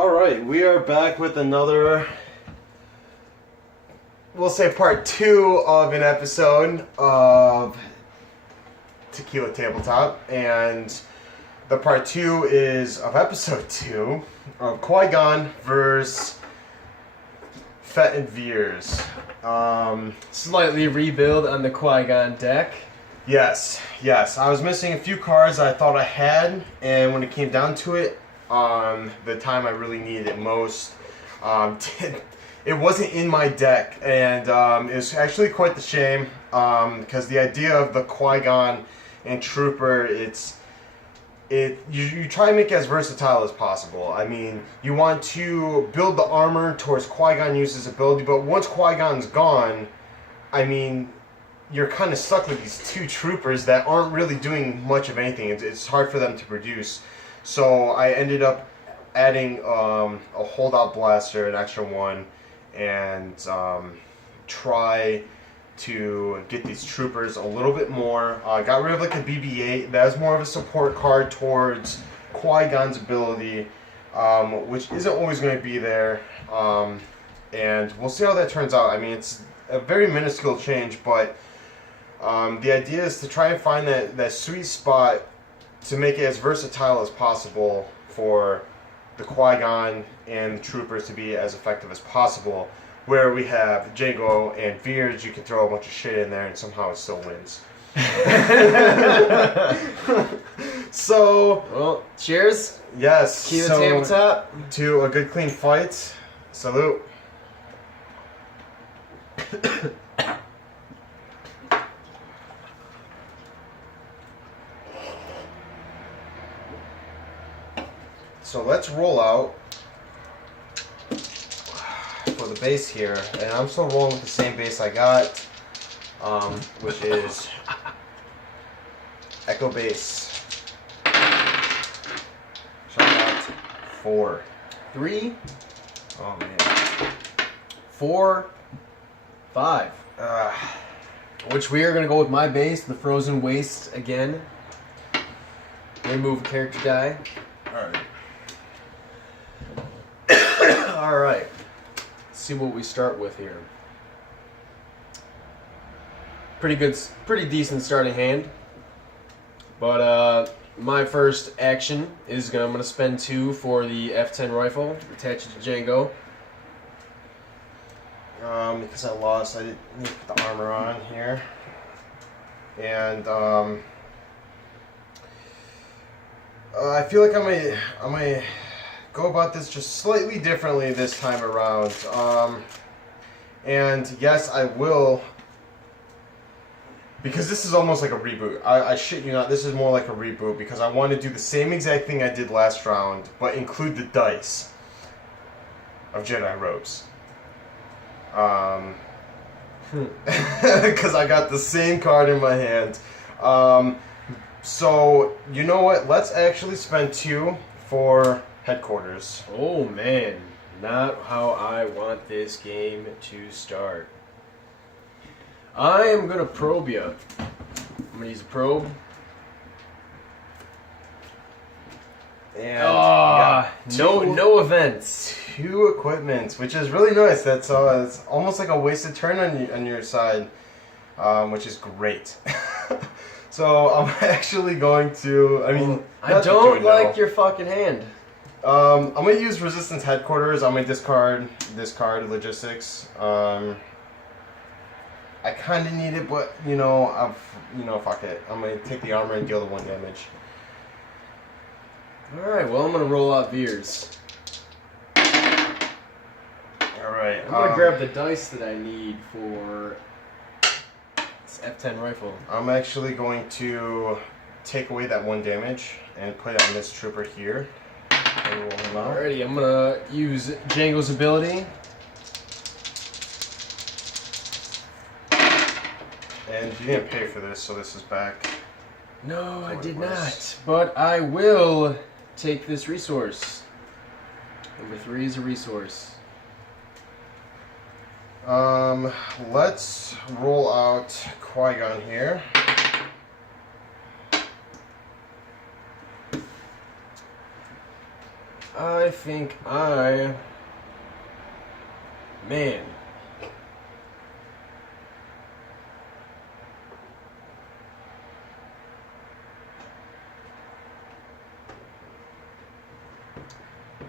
Alright, we are back with another, we'll say part 2 of an episode of Tequila Tabletop, and the part 2 is of episode 2 of Qui Gon versus Fett and Veers. Slightly rebuild on the Qui Gon deck. Yes. I was missing a few cards I thought I had, and when it came down to it, the time I really needed it most, it wasn't in my deck, and it was actually quite the shame, because the idea of the Qui Gon and Trooper, you try to make it as versatile as possible. I mean, you want to build the armor towards Qui-Gon uses ability, but once Qui-Gon's gone, I mean, you're kind of stuck with these two troopers that aren't really doing much of anything. It's hard for them to produce. So I ended up adding a holdout blaster, an extra one, and try to get these troopers a little bit more. Got rid of like a BB-8. That was more of a support card towards Qui-Gon's ability, which isn't always going to be there. And we'll see how that turns out. I mean, it's a very minuscule change, but the idea is to try and find that sweet spot to make it as versatile as possible for the Qui-Gon and the troopers to be as effective as possible. Where we have Jango and Veers, you can throw a bunch of shit in there and somehow it still wins. So, well, cheers. Yes. Tequila Tabletop. To a good clean fight. Salute. So let's roll out for the base here, and I'm still rolling with the same base I got, which is Echo Base. So I got 4. 3, Oh man. 4, 5. Which we are going to go with my base, the Frozen Waste again. Remove a character die. Alright. Alright. Let's see what we start with here. Pretty decent starting hand. But my first action is I'm going to spend 2 for the F10 rifle, attach it to Jango. Because I lost, I didn't put the armor on here. And I feel like I might go about this just slightly differently this time around. And yes, I will, because this is almost like a reboot. I shit you not, this is more like a reboot, because I want to do the same exact thing I did last round, but include the dice of Jedi robes. Because I got the same card in my hand. So, you know what? Let's actually spend 2 for headquarters. Oh man, not how I want this game to start. I am going to probe you. I'm going to use a probe. And yeah, no events. 2 equipments, which is really nice. That's it's almost like a wasted turn on your side, which is great. So I'm actually going to. I mean, I don't like your fucking hand. I'm gonna use resistance headquarters. I'm gonna discard logistics. I kind of need it, but fuck it. I'm gonna take the armor and deal the 1 damage. All right. Well, I'm gonna roll out Veers. All right. I'm gonna grab the dice that I need for this F10 rifle. I'm actually going to take away that 1 damage and put it on this trooper here. And roll him out. Alrighty, I'm gonna use Jango's ability. And you didn't pay for this, so this is back. No, I did not. But I will take this resource. Number 3 is a resource. Let's roll out Qui-Gon here. I think I... Man.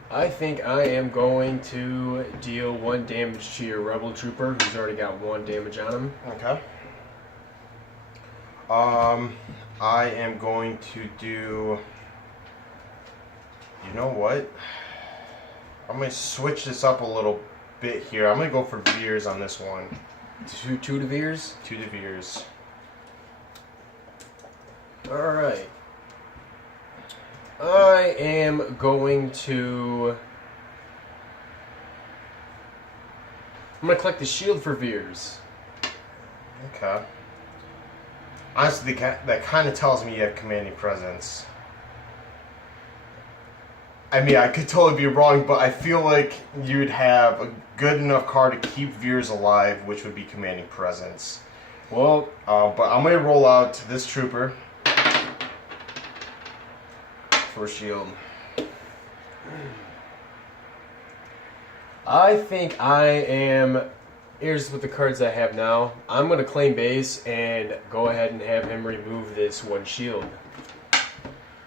I think I am going to deal 1 damage to your Rebel Trooper, who's already got 1 damage on him. Okay. I am going to do... You know what? I'm going to switch this up a little bit here. I'm going to go for Veers on this one. 2 to Veers? 2 to Veers. Alright. I am going to... I'm going to collect the shield for Veers. Okay. Honestly, that kind of tells me you have commanding presence. I mean, I could totally be wrong, but I feel like you'd have a good enough card to keep Veers alive, which would be commanding presence. Well, but I'm going to roll out this trooper for shield. I think I am... Here's with the cards I have now. I'm going to claim base and go ahead and have him remove this 1 shield.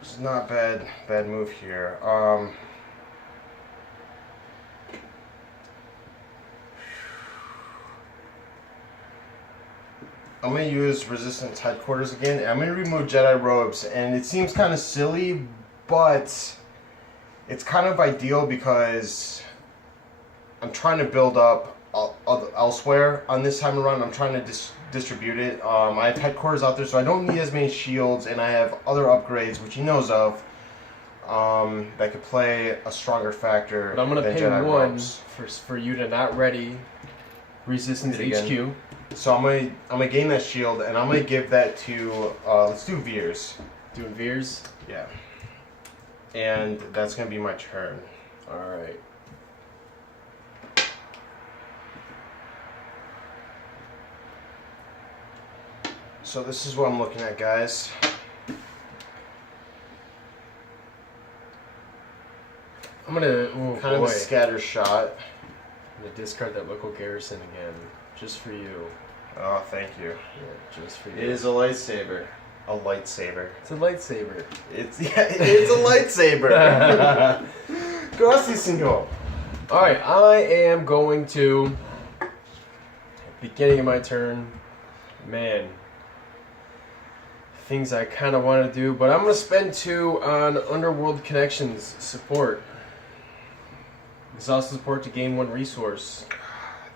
It's not bad move here. I'm going to use Resistance Headquarters again. And I'm going to remove Jedi Robes. And it seems kind of silly, but it's kind of ideal because I'm trying to build up elsewhere on this time around. I'm trying to distribute it. I have Headquarters out there, so I don't need as many shields, and I have other upgrades, which he knows of, that could play a stronger factor. But I'm going to pay Jedi 1 Robes. for you to not ready Resistance HQ. So I'm gonna gain that shield, and I'm gonna give that to let's do Veers. Doing Veers? Yeah. And that's gonna be my turn. Alright. So this is what I'm looking at, guys. I'm gonna... Oh, Kind of boy. a scatter shot. I'm gonna discard that local garrison again. Just for you. Oh, thank you. Yeah, just for you. It is a lightsaber. A lightsaber. It's a lightsaber. It's it's a lightsaber. Gracias, senor. Alright, I am going to... Beginning of my turn. Man. Things I kind of want to do, but I'm going to spend 2 on Underworld Connections support. Exhaust support to gain 1 resource.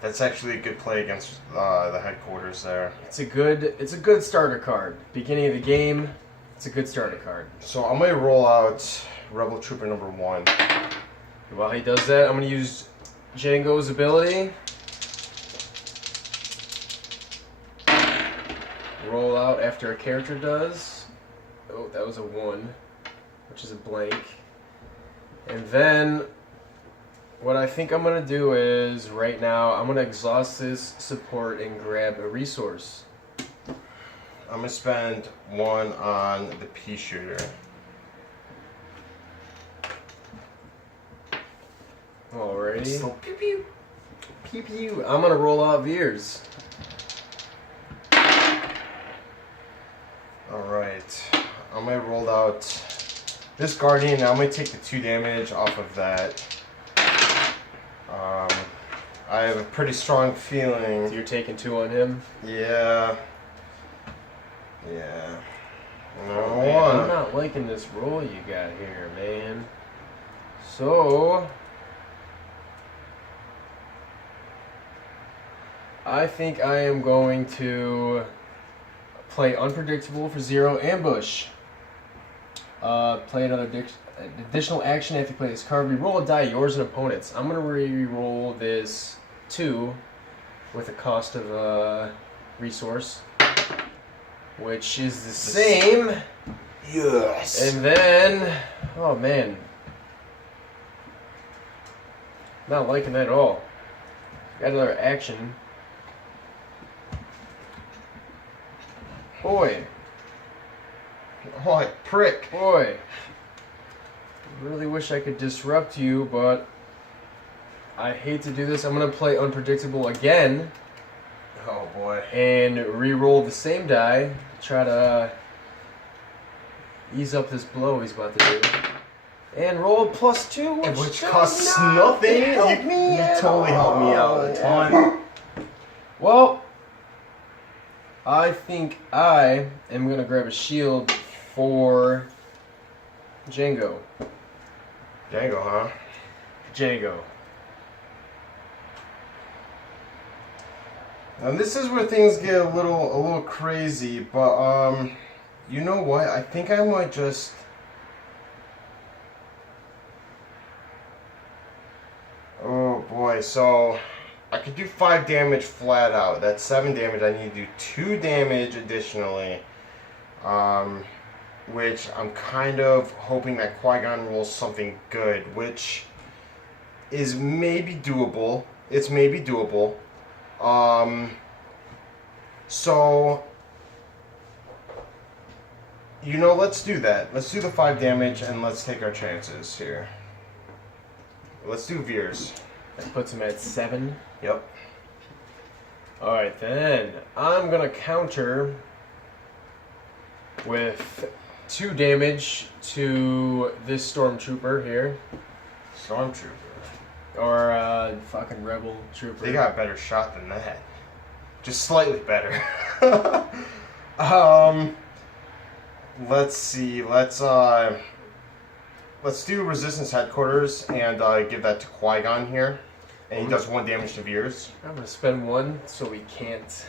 That's actually a good play against the Headquarters there. It's a good starter card. Beginning of the game, it's a good starter card. So I'm gonna roll out Rebel Trooper number 1. While he does that, I'm going to use Django's ability. Roll out after a character does. Oh, that was a 1, which is a blank. And then what I think I'm going to do is, right now, I'm going to exhaust this support and grab a resource. I'm gonna spend 1 on the pea shooter. Alrighty. So, pew pew. Pew pew. I'm going to roll out Veers. Alright. I'm gonna roll out this Guardian, and I'm gonna take the 2 damage off of that. I have a pretty strong feeling. So you're taking 2 on him? Yeah. Yeah. No Man, one. I'm not liking this roll you got here, man. So I think I am going to play Unpredictable for 0 ambush. Play another additional action after you play this card. Reroll a die, yours and opponents. I'm going to re-roll this 2 with a cost of a resource, which is the same. Yes. And then, oh man, not liking that at all. Got another action. Boy. What prick? Boy. really wish I could disrupt you, but I hate to do this. I'm going to play Unpredictable again. Oh boy. And re-roll the same die. Try to ease up this blow he's about to do. And roll a +2, which costs nothing. You totally helped me out a ton. Well, I think I am going to grab a shield for Django. Django, huh? Django. Now this is where things get a little crazy, but you know what? I think I might just oh boy, so I could do 5 damage flat out. That's 7 damage. I need to do 2 damage additionally. Which I'm kind of hoping that Qui Gon rolls something good, which is maybe doable. It's maybe doable. So, you know, let's do that. Let's do the 5 damage and let's take our chances here. Let's do Veers. That puts him at 7. Yep. Alright, then I'm gonna counter with 2 damage to this Stormtrooper here. Stormtrooper. Or fucking Rebel Trooper. They got a better shot than that. Just slightly better. Let's see. Let's do Resistance Headquarters and give that to Qui Gon here, and he does 1 damage to Veers. I'm gonna spend 1 so we can't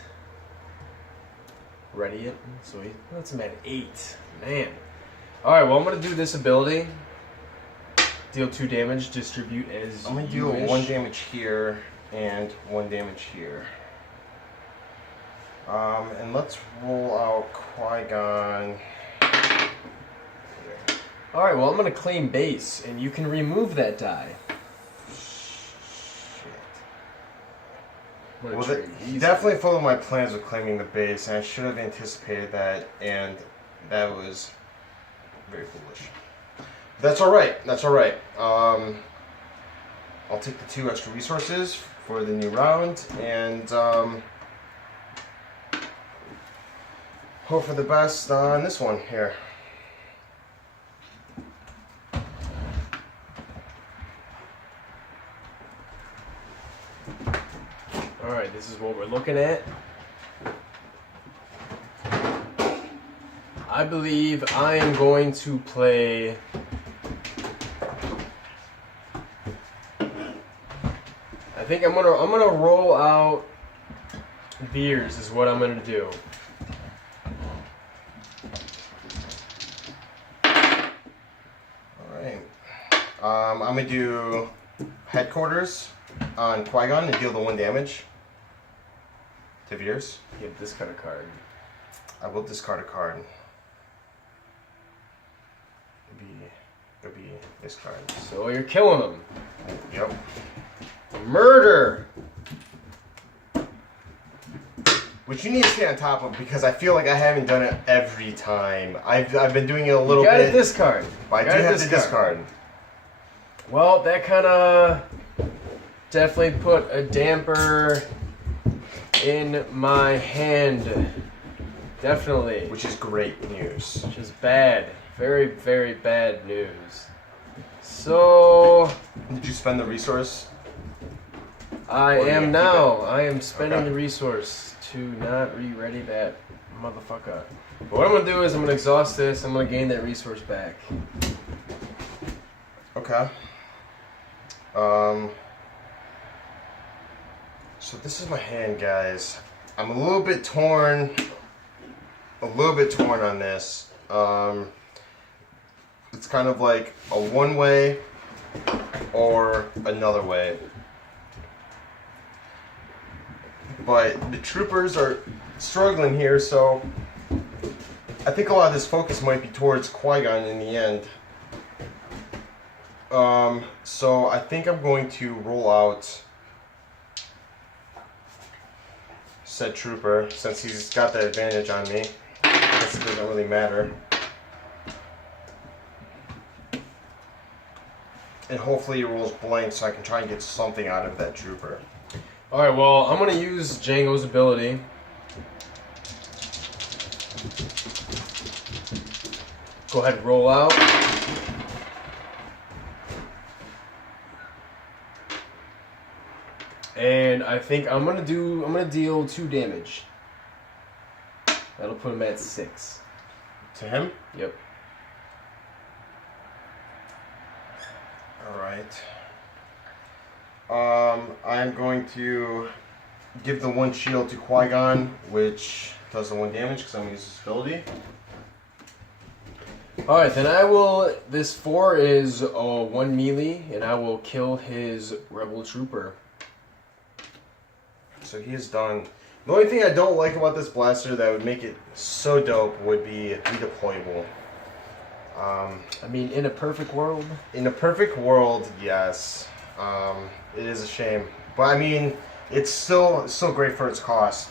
ready it. So he puts him at 8. Man. All right. Well, I'm gonna do this ability. Deal 2 damage. Distribute as I'm gonna you do wish. 1 damage here and 1 damage here. And let's roll out Qui Gon. All right. Well, I'm gonna claim base, and you can remove that die. Shit. I'm gonna Well, trade he these. definitely followed my plans of claiming the base, and I should have anticipated that, and that was very foolish. That's all right. That's all right. I'll take the 2 extra resources for the new round, and hope for the best on this one here. All right. This is what we're looking at. I believe I am going to play. I think I'm gonna roll out Veers is what I'm gonna do. Alright. I'm gonna do Headquarters on Qui Gon and deal the 1 damage to Veers. You have this kind of card. I will discard a card. It'll be this card. So you're killing him. Yep. Murder. Which you need to stay on top of because I feel like I haven't done it every time. I've been doing it a little You got bit. to discard. But I do have to discard. Well, that kind of definitely put a damper in my hand. Definitely. Which is great news. Which is bad. Very, very bad news. So Did you spend the resource? I Or you am keep now. it? I am spending Okay. the resource to not re-ready that motherfucker. But what I'm gonna do is I'm gonna exhaust this. I'm gonna gain that resource back. Okay. So this is my hand, guys. I'm a little bit torn. On this. It's kind of like a one way or another way. But the troopers are struggling here, so I think a lot of this focus might be towards Qui Gon in the end. So I think I'm going to roll out said trooper since he's got the advantage on me. I guess it doesn't really matter. and hopefully he rolls blank so I can try and get something out of that trooper. Alright, well, I'm going to use Django's ability. Go ahead and roll out. And I think I'm gonna deal 2 damage. That'll put him at 6. To him? Yep. Alright. I'm going to give the 1 shield to Qui Gon, which does the 1 damage because I'm gonna use his ability. Alright, then I will. This 4 is 1 melee, and I will kill his rebel trooper. So he is done. The only thing I don't like about this blaster that would make it so dope would be redeployable. I mean, in a perfect world. In a perfect world, yes. It is a shame, but I mean, it's still great for its cost.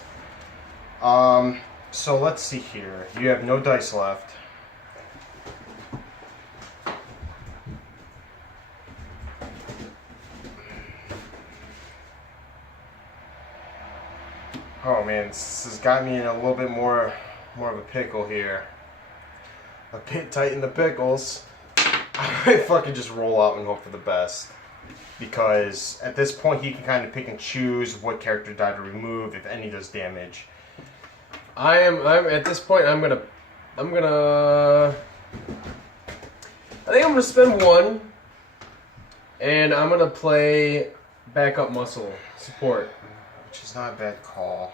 So let's see here. You have no dice left. Oh man, this has got me in a little bit more of a pickle here. A bit tight in the pickles. I might fucking just roll out and hope for the best. Because at this point he can kind of pick and choose what character die to remove if any does damage. I'm at this point I think I'm gonna spend 1 and I'm gonna play backup muscle support. Which is not a bad call.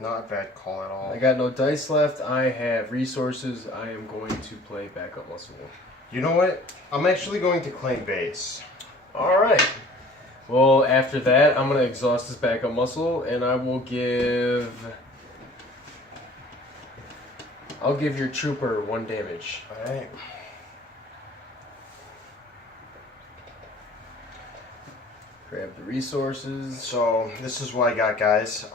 Not a bad call at all. I got no dice left. I have resources. I am going to play backup muscle. You know what? I'm actually going to claim base. Alright. Well, after that, I'm going to exhaust this backup muscle, and I will give... I'll give your trooper 1 damage. Alright. Grab the resources. So, this is what I got, guys.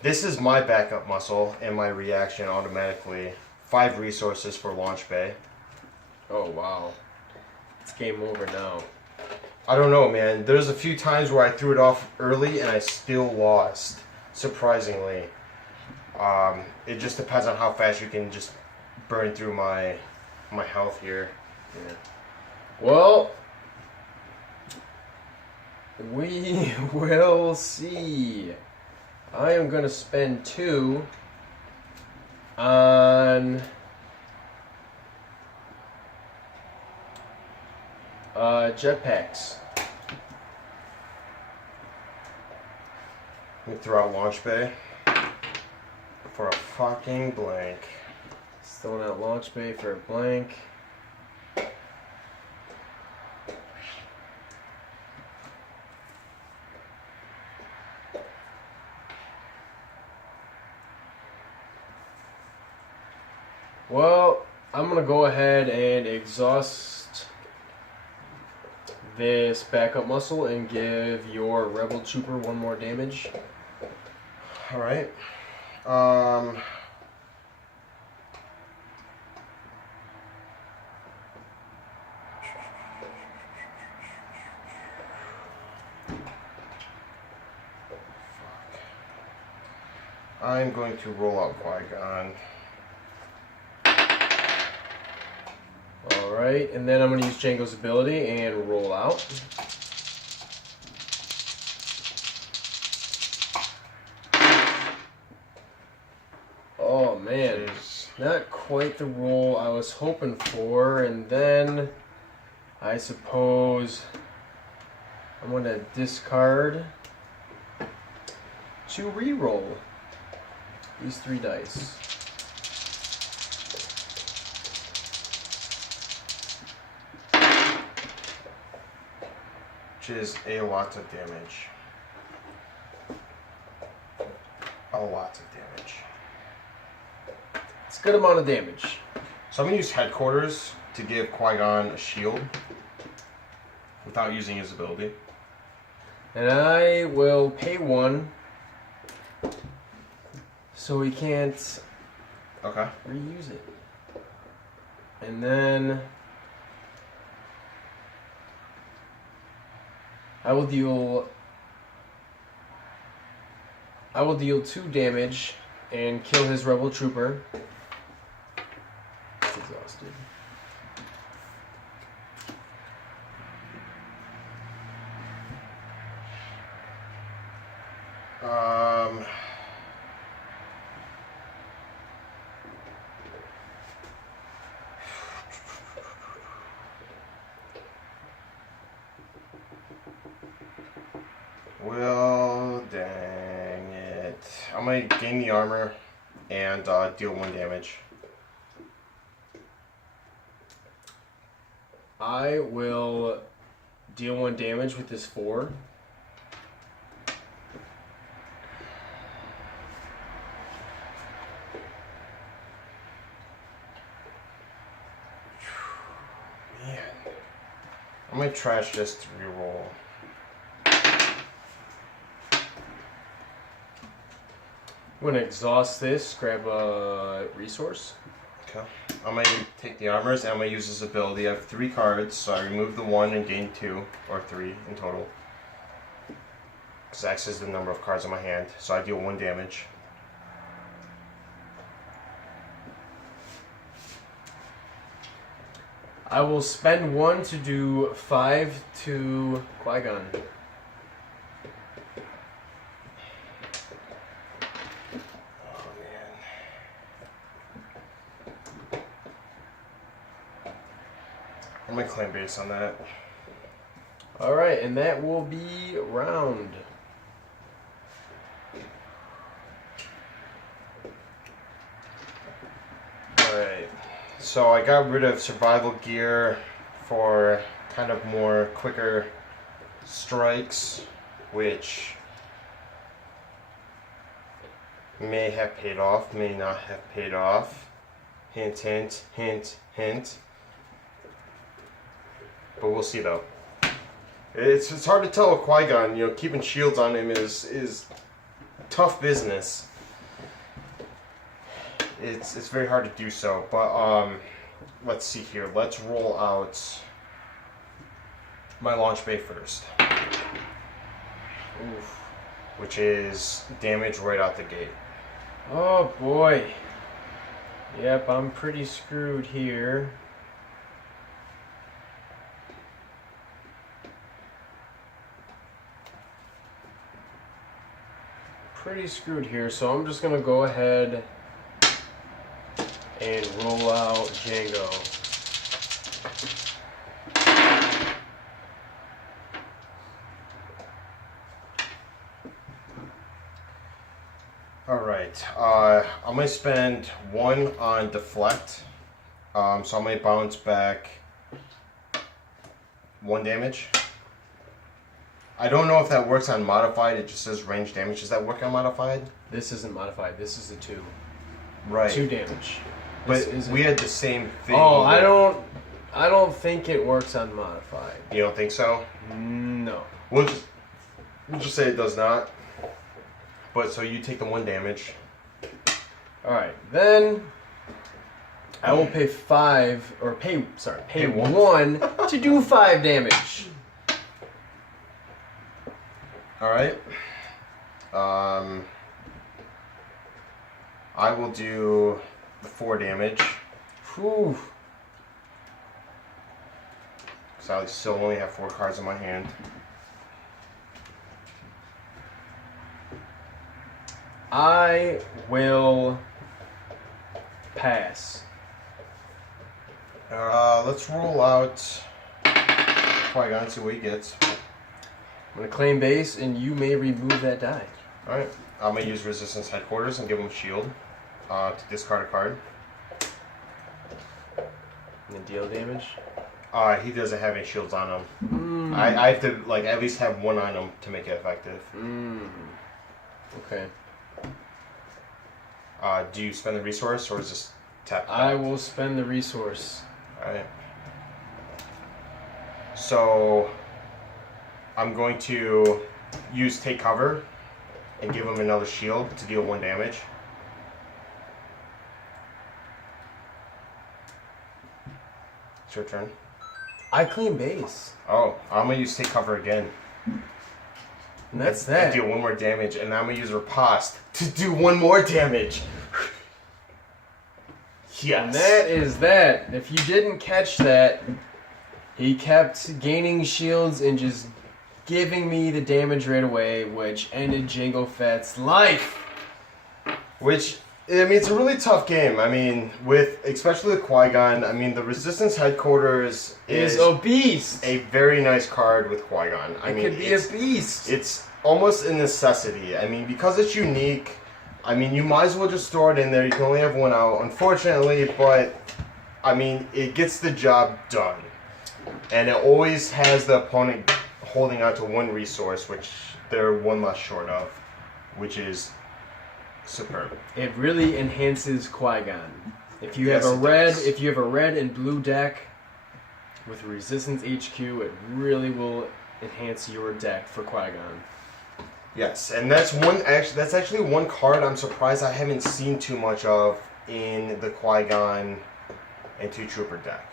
This is my backup muscle and my reaction automatically. 5 resources for launch bay. Oh, wow. It's game over now. I don't know, man. There's a few times where I threw it off early and I still lost. Surprisingly. It just depends on how fast you can just burn through my health here. Yeah. Well, we will see. I am going to spend 2 on jetpacks. Let me throw out launch bay for a fucking blank. Throwing out launch bay for a blank. Well, I'm going to go ahead and exhaust this backup muscle and give your rebel trooper 1 more damage. Alright. I'm going to roll out Qui Gon. Alright, and then I'm going to use Django's ability and roll out. Oh man, not quite the roll I was hoping for, and then I suppose I'm going to discard to re-roll these 3 dice. Which is a lot of damage. A lot of damage. It's a good amount of damage. So I'm going to use headquarters to give Qui Gon a shield without using his ability. And I will pay 1 so he can't Okay. reuse it. And then I will deal 2 damage and kill his rebel trooper. He's exhausted. Well, dang it. I'm gonna gain the armor and deal 1 damage. I will deal 1 damage with this 4. Man. I might trash this to reroll. I'm going to exhaust this, grab a resource. Okay. I'm going to take the armors and I'm going to use this ability. I have 3 cards, so I remove the 1 and gain 2, or 3 in total. Because X is the number of cards in my hand, so I deal 1 damage. I will spend 1 to do 5 to Qui Gon. I'm gonna claim base on that. Alright, and that will be round. Alright, so I got rid of survival gear for kind of more quicker strikes, which may have paid off, may not have paid off. Hint, hint, hint, hint. But we'll see though. It's hard to tell with Qui-Gon. You know, keeping shields on him is tough business. It's very hard to do so. But let's see here. Let's roll out my launch bay first. Oof. Which is damage right out the gate. Oh boy. Yep, I'm pretty screwed here. Pretty screwed here, so I'm just gonna go ahead and roll out Django. Alright, I'm going to spend 1 on deflect, so I'm going to bounce back 1 damage. I don't know if that works on modified, it just says range damage. Does that work on modified? This isn't modified, this is a 2. Right. 2 damage. But we had the same thing. Oh, I don't think it works on modified. You don't think so? No. We'll just say it does not. But so you take the 1 damage. Alright, then I will pay 1 to do 5 damage. Alright. I will do 4 damage. Whew. So I still only have 4 cards in my hand. I will pass. Let's roll out Qui-Gon, see what he gets. I'm going to claim base, and you may remove that die. Alright, I'm going to use Resistance Headquarters and give him a shield to discard a card. And then deal damage? He doesn't have any shields on him. I have to like at least have 1 on him to make it effective. Okay. Do you spend the resource or is this tap? I will spend the resource. Alright. So I'm going to use Take Cover and give him another shield to deal 1 damage. It's your turn. I claim base. Oh, I'm going to use Take Cover again. And that's I that. deal 1 more damage, and I'm gonna use Riposte to do 1 more damage. Yes. And that is that. If you didn't catch that, he kept gaining shields and just giving me the damage right away, which ended Jango Fett's life. Which, I mean, it's a really tough game. I mean, especially with Qui Gon. I mean, the Resistance Headquarters Is a beast. a very nice card with Qui Gon. I mean, It could be a beast. It's almost a necessity. I mean, because it's unique. I mean, you might as well just store it in there. You can only have 1 out, unfortunately, but I mean, it gets the job done. And it always has the opponent holding out to 1 resource, which they're 1 less short of, which is superb. It really enhances Qui-Gon. If you Yes, have it does. if you have a red and blue deck with Resistance HQ, it really will enhance your deck for Qui-Gon. Yes, and that's actually 1 card I'm surprised I haven't seen too much of in the Qui-Gon and 2 Trooper deck.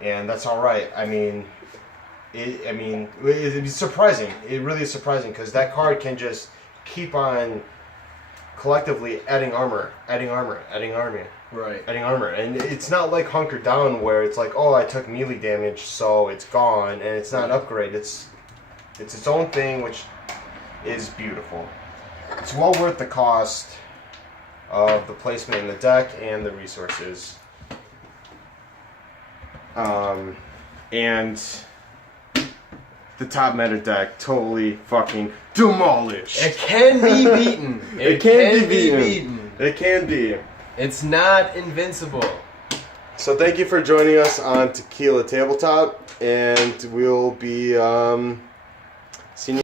And that's all right. I mean, it's surprising. It really is surprising because that card can just keep on collectively adding armor, Right. adding armor, and it's not like Hunker Down where it's like, oh, I took melee damage, so it's gone, and it's not an upgrade. It's its own thing, which is beautiful. It's well worth the cost of the placement in the deck and the resources. And the top meta deck totally fucking demolished. It can be beaten. It can be beaten. It can be. It's not invincible. So thank you for joining us on Tequila Tabletop, and we'll be